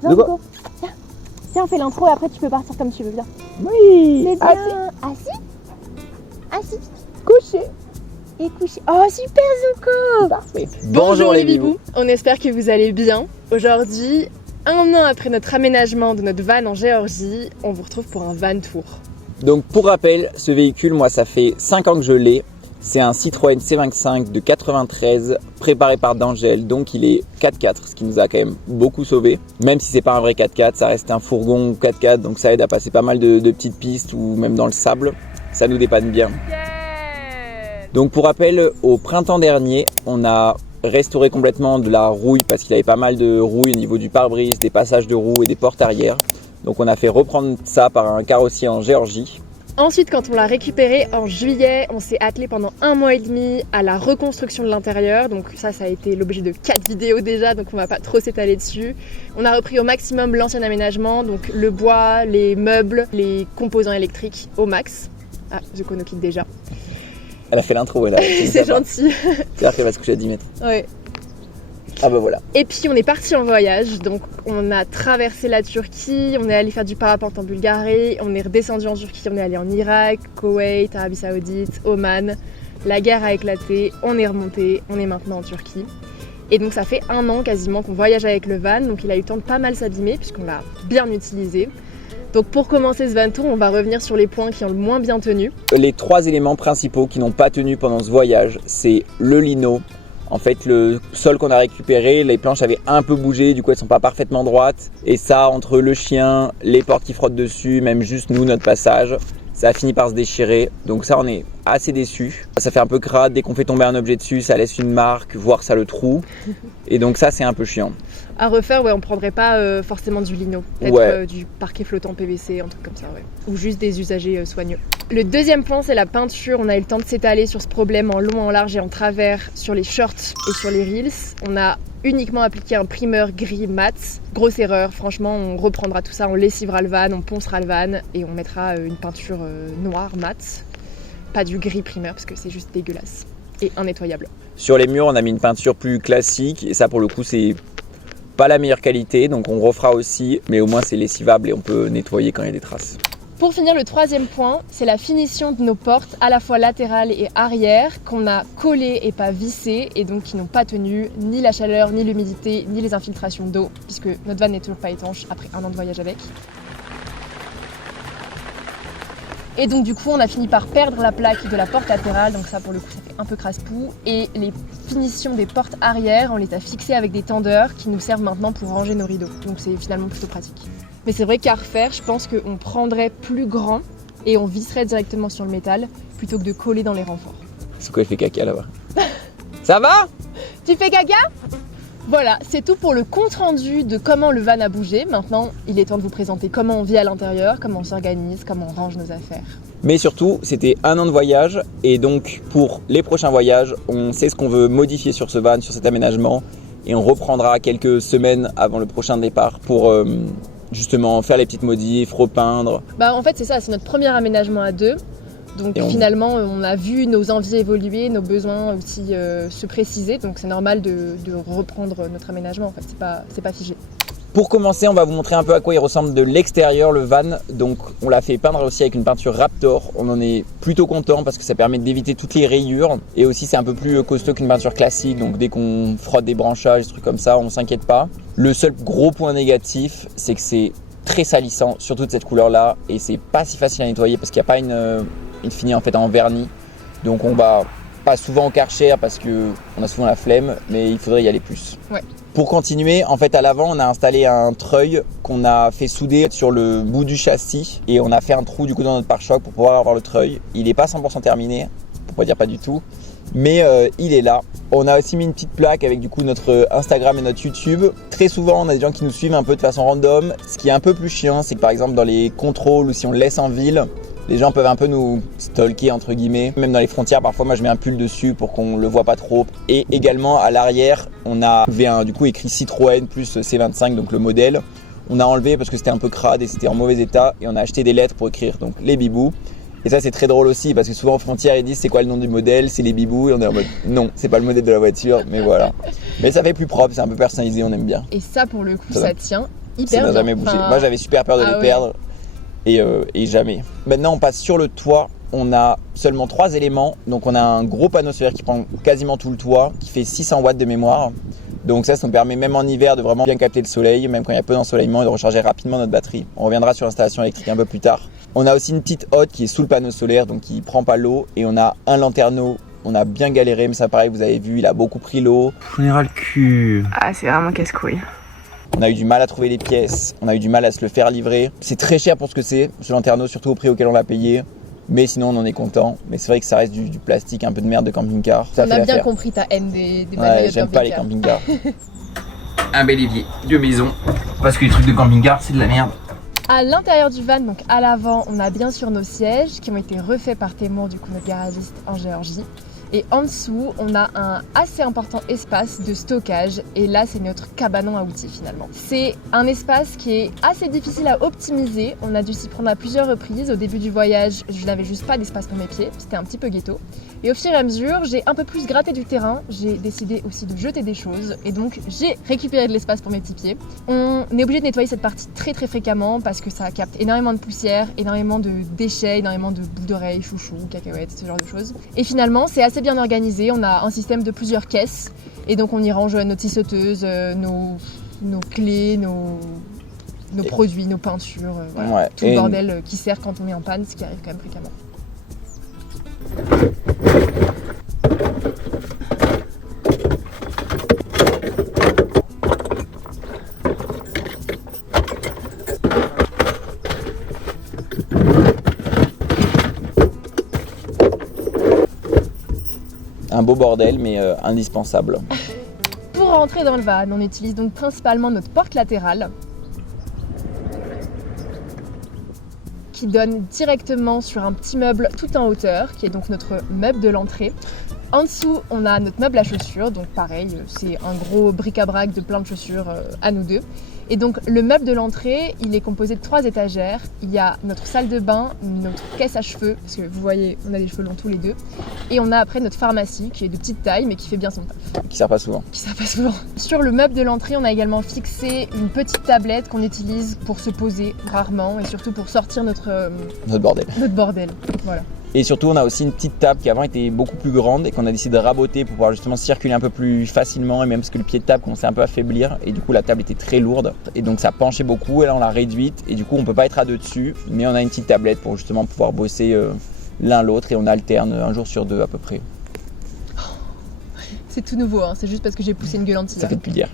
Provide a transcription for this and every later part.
Viens, Nico. Viens. Tiens, fais l'intro et après tu peux partir comme tu veux. Viens. Oui. C'est bien. Assis. Assis. Couché. Et couché. Oh, super, Zuko. Parfait. Bonjour les bibous. On espère que vous allez bien. Aujourd'hui, un an après notre aménagement de notre van en Géorgie, on vous retrouve pour un van tour. Donc pour rappel, ce véhicule, moi ça fait 5 ans que je l'ai. C'est un Citroën C25 de 93 préparé par D'Angèle, donc il est 4x4, ce qui nous a quand même beaucoup sauvé. Même si c'est pas un vrai 4x4, ça reste un fourgon 4x4, donc ça aide à passer pas mal de petites pistes ou même dans le sable. Ça nous dépanne bien. Donc pour rappel, au printemps dernier, on a restauré complètement de la rouille parce qu'il avait pas mal de rouille au niveau du pare-brise, des passages de roues et des portes arrière. Donc on a fait reprendre ça par un carrossier en Géorgie. Ensuite, quand on l'a récupéré en juillet, on s'est attelé pendant 1 mois et demi à la reconstruction de l'intérieur. Donc ça a été l'objet de 4 vidéos déjà, donc on va pas trop s'étaler dessus. On a repris au maximum l'ancien aménagement, donc le bois, les meubles, les composants électriques au max. Ah, je quitte déjà. Elle a fait l'intro, elle a. C'est gentil. C'est-à-dire qu'elle va se coucher à 10 mètres. Ouais. Ah bah voilà. Et puis on est parti en voyage, donc on a traversé la Turquie, on est allé faire du parapente en Bulgarie, on est redescendu en Turquie, on est allé en Irak, Koweït, Arabie Saoudite, Oman. La guerre a éclaté, on est remonté, on est maintenant en Turquie. Et donc ça fait 1 an quasiment qu'on voyage avec le van, donc il a eu le temps de pas mal s'abîmer puisqu'on l'a bien utilisé. Donc pour commencer ce van tour, on va revenir sur les points qui ont le moins bien tenu. Les 3 éléments principaux qui n'ont pas tenu pendant ce voyage, c'est le lino. En fait, le sol qu'on a récupéré, les planches avaient un peu bougé, du coup elles sont pas parfaitement droites. Et ça, entre le chien, les portes qui frottent dessus, même juste nous, notre passage, ça a fini par se déchirer. Donc ça, on est assez déçus. Ça fait un peu crade, dès qu'on fait tomber un objet dessus, ça laisse une marque, voire ça le troue. Et donc ça, c'est un peu chiant. À refaire, ouais, on prendrait pas forcément du lino, peut-être du parquet flottant PVC, un truc comme ça, ouais. Ou juste des usagers soigneux. Le deuxième point, c'est la peinture. On a eu le temps de s'étaler sur ce problème en long, en large et en travers sur les shorts et sur les reels. On a uniquement appliqué un primeur gris mat. Grosse erreur, franchement, on reprendra tout ça, on lessivera le van, on poncera le van et on mettra une peinture noire mat. Pas du gris primeur parce que c'est juste dégueulasse et innettoyable. Sur les murs, on a mis une peinture plus classique et ça, pour le coup, c'est pas la meilleure qualité, donc on refera aussi, mais au moins c'est lessivable et on peut nettoyer quand il y a des traces. Pour finir, le troisième point, c'est la finition de nos portes, à la fois latérales et arrière, qu'on a collées et pas vissées, et donc qui n'ont pas tenu ni la chaleur, ni l'humidité, ni les infiltrations d'eau, puisque notre van n'est toujours pas étanche après 1 an de voyage avec. Et donc du coup on a fini par perdre la plaque de la porte latérale, donc ça pour le coup ça fait un peu crasse-pou. Et les finitions des portes arrière, on les a fixées avec des tendeurs qui nous servent maintenant pour ranger nos rideaux. Donc c'est finalement plutôt pratique. Mais c'est vrai qu'à refaire, je pense qu'on prendrait plus grand et on visserait directement sur le métal plutôt que de coller dans les renforts. C'est quoi, il fait caca là-bas? Ça va? Tu fais caca? Voilà, c'est tout pour le compte-rendu de comment le van a bougé. Maintenant, il est temps de vous présenter comment on vit à l'intérieur, comment on s'organise, comment on range nos affaires. Mais surtout, c'était 1 an de voyage et donc pour les prochains voyages, on sait ce qu'on veut modifier sur ce van, sur cet aménagement et on reprendra quelques semaines avant le prochain départ pour justement faire les petites modifs, repeindre. En fait, c'est ça, c'est notre premier aménagement à 2. Donc finalement, on a vu nos envies évoluer, nos besoins aussi se préciser. Donc c'est normal de reprendre notre aménagement. En fait, c'est pas figé. Pour commencer, on va vous montrer un peu à quoi il ressemble de l'extérieur, le van. Donc on l'a fait peindre aussi avec une peinture Raptor. On en est plutôt content parce que ça permet d'éviter toutes les rayures. Et aussi, c'est un peu plus costaud qu'une peinture classique. Donc dès qu'on frotte des branchages, des trucs comme ça, on s'inquiète pas. Le seul gros point négatif, c'est que c'est très salissant, surtout de cette couleur-là. Et c'est pas si facile à nettoyer parce qu'il n'y a pas une fini en fait en vernis, donc on va pas souvent au Karcher parce que on a souvent la flemme, mais il faudrait y aller plus. Ouais. Pour continuer, en fait à l'avant on a installé un treuil qu'on a fait souder sur le bout du châssis et on a fait un trou du coup dans notre pare-choc pour pouvoir avoir le treuil. Il n'est pas 100% terminé, pour pas dire pas du tout, mais il est là. On a aussi mis une petite plaque avec du coup notre Instagram et notre YouTube. Très souvent on a des gens qui nous suivent un peu de façon random. Ce qui est un peu plus chiant, c'est que par exemple dans les contrôles ou si on le laisse en ville, les gens peuvent un peu nous stalker entre guillemets. Même dans les frontières, parfois moi je mets un pull dessus pour qu'on le voit pas trop. Et également à l'arrière, on a du coup écrit Citroën plus C25, donc le modèle. On a enlevé parce que c'était un peu crade et c'était en mauvais état. Et on a acheté des lettres pour écrire donc les bibous. Et ça c'est très drôle aussi parce que souvent aux frontières ils disent c'est quoi le nom du modèle, c'est les bibous. Et on est en mode non, c'est pas le modèle de la voiture, mais voilà. Mais ça fait plus propre, c'est un peu personnalisé, on aime bien. Et ça pour le coup ça tient. hyper Ça n'a bien. jamais bougé. Enfin, Moi, j'avais super peur de les ouais. perdre et jamais. Maintenant, on passe sur le toit. On a seulement 3 éléments. Donc, on a un gros panneau solaire qui prend quasiment tout le toit, qui fait 600 watts de mémoire. Donc ça nous permet même en hiver de vraiment bien capter le soleil, même quand il y a peu d'ensoleillement, et de recharger rapidement notre batterie. On reviendra sur l'installation électrique un peu plus tard. On a aussi une petite hotte qui est sous le panneau solaire, donc qui ne prend pas l'eau. Et on a un lanterneau. On a bien galéré, mais ça pareil, vous avez vu, il a beaucoup pris l'eau. On ira le cul. Ah, c'est vraiment casse-couille. On a eu du mal à trouver les pièces, on a eu du mal à se le faire livrer. C'est très cher pour ce que c'est, ce lanterneau, surtout au prix auquel on l'a payé. Mais sinon, on en est content. Mais c'est vrai que ça reste du plastique, un peu de merde de camping-car. Ça On fait a bien l'affaire. compris ta haine des Ouais, matériaux de j'aime pas les camping-car. camping-cars. Un bel évier de maison. Parce que les trucs de camping-car, c'est de la merde. À l'intérieur du van, donc à l'avant, on a bien sûr nos sièges qui ont été refaits par Témour, du coup notre garagiste en Géorgie. Et en dessous, on a un assez important espace de stockage. Et là, c'est notre cabanon à outils finalement. C'est un espace qui est assez difficile à optimiser. On a dû s'y prendre à plusieurs reprises. Au début du voyage, je n'avais juste pas d'espace pour mes pieds. C'était un petit peu ghetto. Et au fur et à mesure, j'ai un peu plus gratté du terrain. J'ai décidé aussi de jeter des choses. Et donc, j'ai récupéré de l'espace pour mes petits pieds. On est obligé de nettoyer cette partie très fréquemment parce que ça capte énormément de poussière, énormément de déchets, énormément de boules d'oreilles, chouchous, cacahuètes, ce genre de choses. Et finalement, c'est assez bien organisé. On a un système de plusieurs caisses. Et donc, on y range nos tissoteuses, nos clés, nos produits, nos peintures, voilà. Ouais. Tout le bordel qui sert quand on est en panne, ce qui arrive quand même fréquemment. Un beau bordel, mais indispensable. Pour rentrer dans le van, on utilise donc principalement notre porte latérale qui donne directement sur un petit meuble tout en hauteur, qui est donc notre meuble de l'entrée. En dessous, on a notre meuble à chaussures, donc pareil, c'est un gros bric-à-brac de plein de chaussures à nous deux. Et donc le meuble de l'entrée, il est composé de 3 étagères. Il y a notre salle de bain, notre caisse à cheveux, parce que vous voyez, on a des cheveux longs tous les deux. Et on a après notre pharmacie, qui est de petite taille, mais qui fait bien son taf. Qui sert pas souvent. Qui sert pas souvent. Sur le meuble de l'entrée, on a également fixé une petite tablette qu'on utilise pour se poser rarement et surtout pour sortir notre Notre bordel. Voilà. Et surtout, on a aussi une petite table qui avant était beaucoup plus grande et qu'on a décidé de raboter pour pouvoir justement circuler un peu plus facilement, et même parce que le pied de table commençait un peu à faiblir et du coup la table était très lourde et donc ça penchait beaucoup, et là on l'a réduite et du coup on peut pas être à deux dessus, mais on a une petite tablette pour justement pouvoir bosser l'un l'autre, et on alterne un jour sur 2 à peu près. C'est tout nouveau, hein. C'est juste parce que j'ai poussé une gueule entière. Ça fait depuis hier.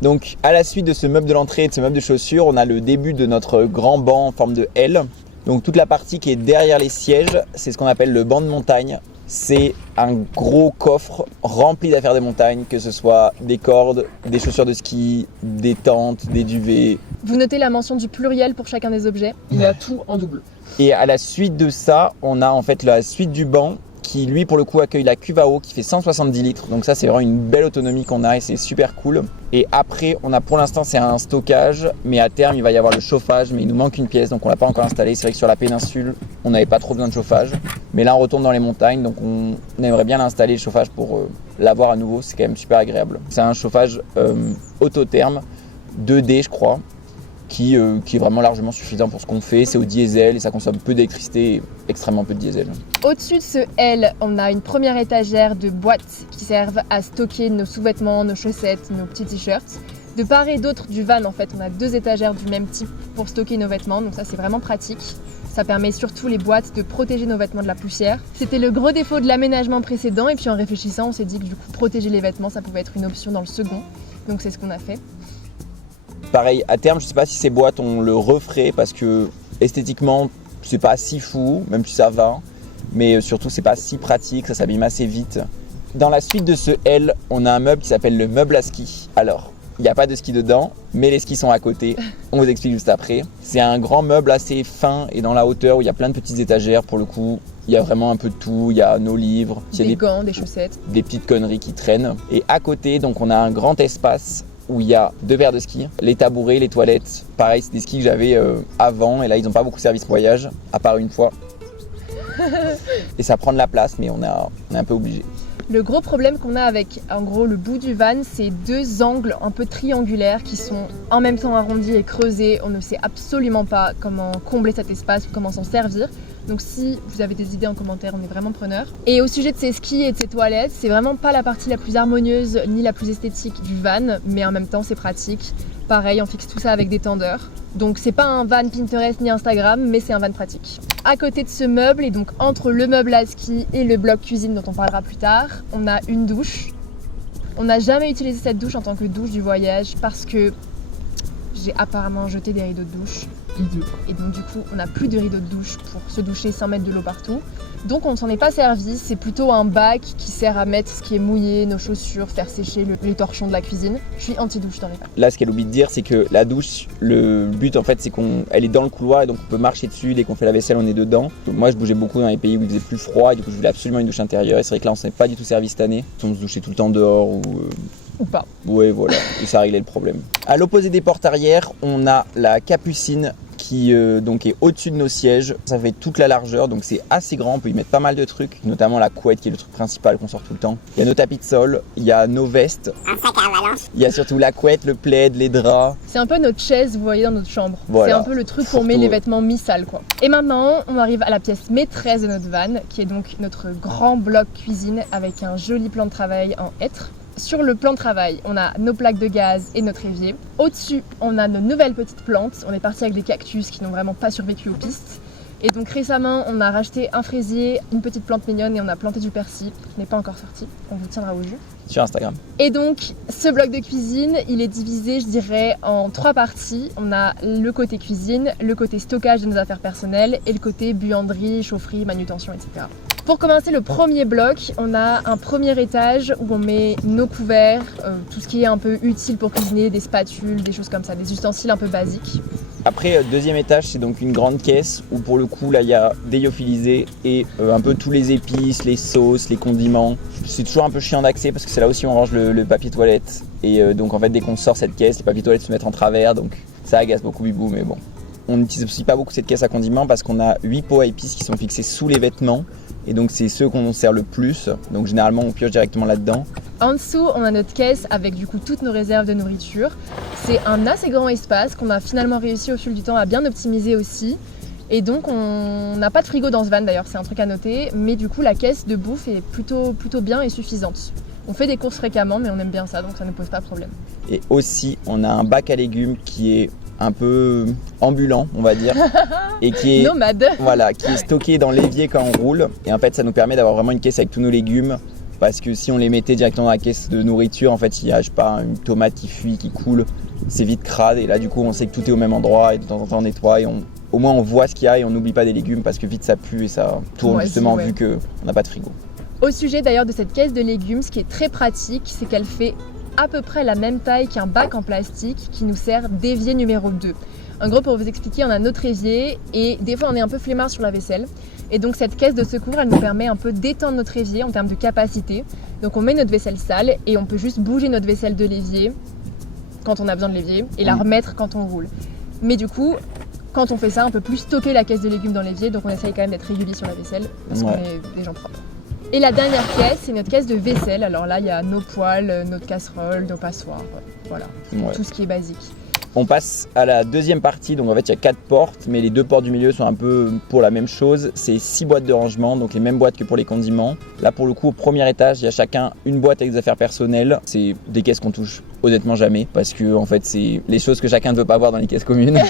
Donc à la suite de ce meuble de l'entrée et de ce meuble de chaussures, on a le début de notre grand banc en forme de L. Donc toute la partie qui est derrière les sièges, c'est ce qu'on appelle le banc de montagne. C'est un gros coffre rempli d'affaires de montagne, que ce soit des cordes, des chaussures de ski, des tentes, des duvets. Vous notez la mention du pluriel pour chacun des objets. Il a tout en double. Et à la suite de ça, on a en fait la suite du banc qui lui pour le coup accueille la cuve à eau qui fait 170 litres. Donc ça c'est vraiment une belle autonomie qu'on a et c'est super cool. Et après on a pour l'instant c'est un stockage, mais à terme il va y avoir le chauffage, mais il nous manque une pièce donc on l'a pas encore installé. C'est vrai que sur la péninsule on n'avait pas trop besoin de chauffage, mais là on retourne dans les montagnes donc on aimerait bien l'installer le chauffage pour l'avoir à nouveau. C'est quand même super agréable. C'est un chauffage autotherme 2D je crois, qui est vraiment largement suffisant pour ce qu'on fait. C'est au diesel et ça consomme peu d'électricité, extrêmement peu de diesel. Au-dessus de ce L, on a une première étagère de boîtes qui servent à stocker nos sous-vêtements, nos chaussettes, nos petits t-shirts. De part et d'autre du van, en fait, on a 2 étagères du même type pour stocker nos vêtements, donc ça c'est vraiment pratique. Ça permet surtout les boîtes de protéger nos vêtements de la poussière. C'était le gros défaut de l'aménagement précédent, et puis en réfléchissant, on s'est dit que du coup protéger les vêtements, ça pouvait être une option dans le second. Donc c'est ce qu'on a fait. Pareil, à terme, je sais pas si ces boîtes on le referait parce que esthétiquement c'est pas si fou, même si ça va, mais surtout c'est pas si pratique, ça s'abîme assez vite. Dans la suite de ce L, on a un meuble qui s'appelle le meuble à ski. Alors, il n'y a pas de ski dedans, mais les skis sont à côté. On vous explique juste après. C'est un grand meuble assez fin et dans la hauteur où il y a plein de petites étagères. Pour le coup, il y a vraiment un peu de tout. Il y a nos livres, il y a Des gants, des chaussettes. des petites conneries qui traînent. Et à côté, donc on a un grand espace où il y a 2 paires de skis, les tabourets, les toilettes. Pareil, c'est des skis que j'avais avant et là ils n'ont pas beaucoup servi ce voyage, à part une fois. Et ça prend de la place, mais on est un peu obligé. Le gros problème qu'on a avec en gros le bout du van, c'est 2 angles un peu triangulaires qui sont en même temps arrondis et creusés. On ne sait absolument pas comment combler cet espace ou comment s'en servir. Donc si vous avez des idées en commentaire, on est vraiment preneurs. Et au sujet de ces skis et de ces toilettes, c'est vraiment pas la partie la plus harmonieuse ni la plus esthétique du van, mais en même temps c'est pratique. Pareil, on fixe tout ça avec des tendeurs. Donc c'est pas un van Pinterest ni Instagram, mais c'est un van pratique. À côté de ce meuble, et donc entre le meuble à ski et le bloc cuisine dont on parlera plus tard, on a une douche. On n'a jamais utilisé cette douche en tant que douche du voyage parce que j'ai apparemment jeté des rideaux de douche. Et donc du coup, on n'a plus de rideaux de douche pour se doucher sans mettre de l'eau partout. Donc on ne s'en est pas servi, c'est plutôt un bac qui sert à mettre ce qui est mouillé, nos chaussures, faire sécher les torchons de la cuisine. Je suis anti-douche dans les vannes. Là, ce qu'elle oublie de dire, c'est que la douche, le but en fait, c'est qu'elle est dans le couloir et donc on peut marcher dessus. Dès qu'on fait la vaisselle, on est dedans. Donc, moi, je bougeais beaucoup dans les pays où il faisait plus froid, et du coup, je voulais absolument une douche intérieure. Et c'est vrai que là, on s'en est pas du tout servi cette année. On se douchait tout le temps dehors Ou pas. Ouais, voilà, et ça réglait le problème. À l'opposé des portes arrière, on a la capucine qui donc est au-dessus de nos sièges. Ça fait toute la largeur, donc c'est assez grand, on peut y mettre pas mal de trucs, notamment la couette qui est le truc principal qu'on sort tout le temps. Il y a nos tapis de sol, il y a nos vestes, un sac à avalanche. Il y a surtout la couette, le plaid, les draps. C'est un peu notre chaise, vous voyez, dans notre chambre. Voilà. C'est un peu le truc où on met les vêtements mi-sales, quoi. Et maintenant, on arrive à la pièce maîtresse de notre van, qui est donc notre grand bloc cuisine avec un joli plan de travail en hêtre. Sur le plan de travail, on a nos plaques de gaz et notre évier. Au-dessus, on a nos nouvelles petites plantes. On est parti avec des cactus qui n'ont vraiment pas survécu aux pistes. Et donc récemment, on a racheté un fraisier, une petite plante mignonne et on a planté du persil qui n'est pas encore sorti. On vous tiendra au jus. Sur Instagram. Et donc, ce bloc de cuisine, il est divisé, je dirais, en 3 parties. On a le côté cuisine, le côté stockage de nos affaires personnelles et le côté buanderie, chaufferie, manutention, etc. Pour commencer le premier bloc, on a un premier étage où on met nos couverts, tout ce qui est un peu utile pour cuisiner, des spatules, des choses comme ça, des ustensiles un peu basiques. Après, deuxième étage, c'est donc une grande caisse où pour le coup, là, il y a des lyophilisés et un peu tous les épices, les sauces, les condiments. C'est toujours un peu chiant d'accès parce que c'est là aussi où on range le papier toilette. Et donc en fait, dès qu'on sort cette caisse, les papiers toilettes se mettent en travers, donc ça agace beaucoup Bibou, mais bon. On n'utilise aussi pas beaucoup cette caisse à condiments parce qu'on a 8 pots à épices qui sont fixés sous les vêtements. Et donc c'est ceux qu'on sert le plus, donc généralement on pioche directement là-dedans. En dessous, on a notre caisse avec du coup toutes nos réserves de nourriture. C'est un assez grand espace qu'on a finalement réussi au fil du temps à bien optimiser aussi. Et donc on n'a pas de frigo dans ce van d'ailleurs, c'est un truc à noter, mais du coup la caisse de bouffe est plutôt bien et suffisante. On fait des courses fréquemment mais on aime bien ça donc ça ne pose pas de problème. Et aussi on a un bac à légumes qui est un peu ambulant, on va dire, et qui est nomade. Voilà, qui est stocké dans l'évier quand on roule. Et en fait, ça nous permet d'avoir vraiment une caisse avec tous nos légumes, parce que si on les mettait directement dans la caisse de nourriture, en fait, il y a, je sais pas, une tomate qui fuit, qui coule, c'est vite crade. Et là, du coup, on sait que tout est au même endroit et de temps en temps, on nettoie et au moins on voit ce qu'il y a et on n'oublie pas des légumes parce que vite ça pue et ça tourne justement vu qu'on n'a pas de frigo. Au sujet d'ailleurs de cette caisse de légumes, ce qui est très pratique, c'est qu'elle fait à peu près la même taille qu'un bac en plastique qui nous sert d'évier numéro 2. En gros, pour vous expliquer, on a notre évier et des fois on est un peu flemmard sur la vaisselle. Et donc cette caisse de secours, elle nous permet un peu d'étendre notre évier en termes de capacité. Donc on met notre vaisselle sale et on peut juste bouger notre vaisselle de l'évier quand on a besoin de l'évier et la remettre quand on roule. Mais du coup, quand on fait ça, on peut plus stocker la caisse de légumes dans l'évier, donc on essaye quand même d'être régulier sur la vaisselle parce qu'on est des gens propres. Et la dernière caisse, c'est notre caisse de vaisselle. Alors là, il y a nos poêles, notre casserole, nos passoires, voilà, tout ce qui est basique. On passe à la deuxième partie, donc en fait il y a 4 portes, mais les 2 portes du milieu sont un peu pour la même chose. C'est 6 boîtes de rangement, donc les mêmes boîtes que pour les condiments. Là pour le coup, au premier étage, il y a chacun une boîte avec des affaires personnelles. C'est des caisses qu'on touche honnêtement jamais, parce que en fait c'est les choses que chacun ne veut pas avoir dans les caisses communes.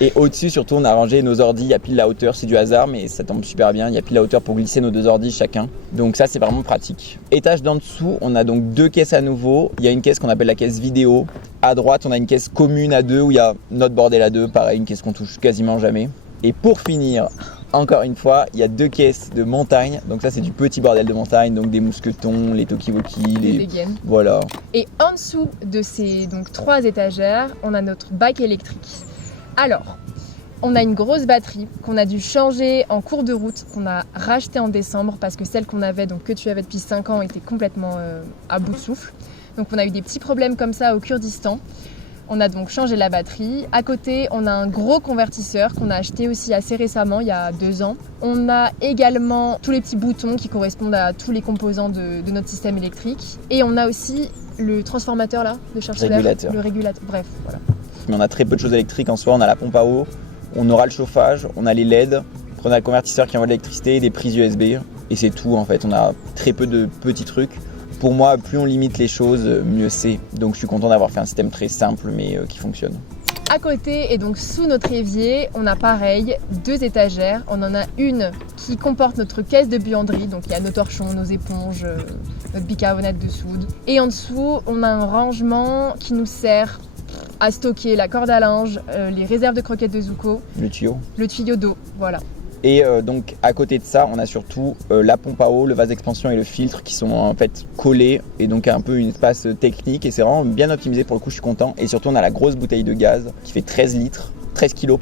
Et au-dessus, surtout, on a rangé nos ordis, il y a pile la hauteur, c'est du hasard, mais ça tombe super bien. Il y a pile la hauteur pour glisser nos 2 ordis chacun. Donc ça, c'est vraiment pratique. Étage d'en dessous, on a donc 2 caisses à nouveau. Il y a une caisse qu'on appelle la caisse vidéo. À droite, on a une caisse commune à 2 où il y a notre bordel à 2, pareil, une caisse qu'on touche quasiment jamais. Et pour finir, encore une fois, il y a 2 caisses de montagne. Donc ça, c'est du petit bordel de montagne, donc des mousquetons, les talkie-walkie, les dégaines. Voilà. Et en dessous de ces 3 étagères, on a notre bac électrique. Alors, on a une grosse batterie qu'on a dû changer en cours de route, qu'on a rachetée en décembre parce que celle qu'on avait, donc que tu avais depuis 5 ans, était complètement à bout de souffle. Donc on a eu des petits problèmes comme ça au Kurdistan. On a donc changé la batterie. À côté, on a un gros convertisseur qu'on a acheté aussi assez récemment, il y a 2 ans. On a également tous les petits boutons qui correspondent à tous les composants de notre système électrique. Et on a aussi le transformateur là, de charge solaire, le régulateur, bref, voilà. Mais on a très peu de choses électriques en soi. On a la pompe à eau, on aura le chauffage, on a les LED, on a le convertisseur qui envoie de l'électricité, des prises USB. Et c'est tout en fait, on a très peu de petits trucs. Pour moi, plus on limite les choses, mieux c'est. Donc je suis content d'avoir fait un système très simple mais qui fonctionne. À côté et donc sous notre évier, on a pareil 2 étagères. On en a une qui comporte notre caisse de buanderie, donc il y a nos torchons, nos éponges, notre bicarbonate de soude. Et en dessous, on a un rangement qui nous sert à stocker la corde à linge, les réserves de croquettes de Zuko. Le tuyau d'eau, voilà. Et donc à côté de ça, on a surtout la pompe à eau, le vase d'expansion et le filtre qui sont en fait collés et donc un peu une espace technique et c'est vraiment bien optimisé pour le coup, je suis content. Et surtout on a la grosse bouteille de gaz qui fait 13 kilos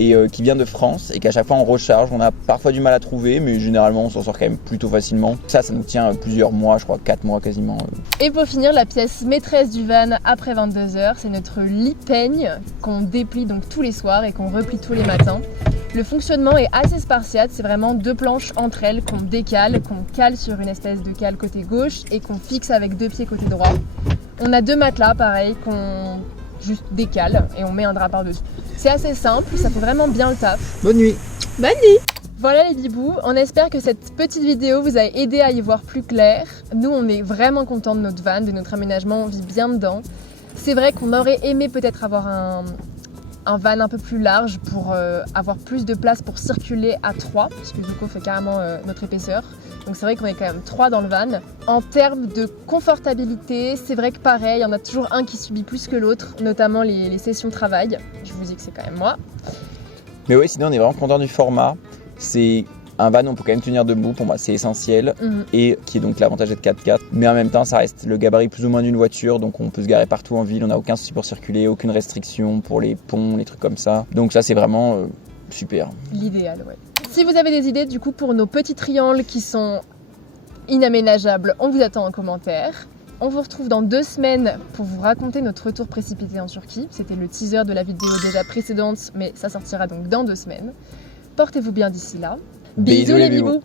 et qui vient de France et qu'à chaque fois on recharge. On a parfois du mal à trouver mais généralement on s'en sort quand même plutôt facilement. Ça nous tient plusieurs mois, je crois 4 mois quasiment. Et pour finir, la pièce maîtresse du van après 22h, c'est notre lit peigne qu'on déplie donc tous les soirs et qu'on replie tous les matins. Le fonctionnement est assez spartiate, c'est vraiment 2 planches entre elles qu'on décale, qu'on cale sur une espèce de cale côté gauche et qu'on fixe avec 2 pieds côté droit. On a 2 matelas pareil qu'on juste décale et on met un drap par-dessus. C'est assez simple, ça fait vraiment bien le taf. Bonne nuit. Bonne nuit. Voilà les bibous, on espère que cette petite vidéo vous a aidé à y voir plus clair. Nous on est vraiment contents de notre van, de notre aménagement, on vit bien dedans. C'est vrai qu'on aurait aimé peut-être avoir un van un peu plus large pour avoir plus de place pour circuler à 3, puisque Zuko fait carrément notre épaisseur. Donc c'est vrai qu'on est quand même 3 dans le van. En termes de confortabilité, c'est vrai que pareil, il y en a toujours un qui subit plus que l'autre, notamment les sessions travail. Je vous dis que c'est quand même moi. Mais oui, sinon on est vraiment content du format. C'est un van, on peut quand même tenir debout, pour moi c'est essentiel, et qui est donc l'avantage d'être 4x4. Mais en même temps, ça reste le gabarit plus ou moins d'une voiture, donc on peut se garer partout en ville, on n'a aucun souci pour circuler, aucune restriction pour les ponts, les trucs comme ça. Donc ça c'est vraiment super. L'idéal, ouais. Si vous avez des idées du coup pour nos petits triangles qui sont inaménageables, on vous attend en commentaire. On vous retrouve dans 2 semaines pour vous raconter notre retour précipité en Turquie. C'était le teaser de la vidéo déjà précédente, mais ça sortira donc dans 2 semaines. Portez-vous bien d'ici là. Bisous les bibous.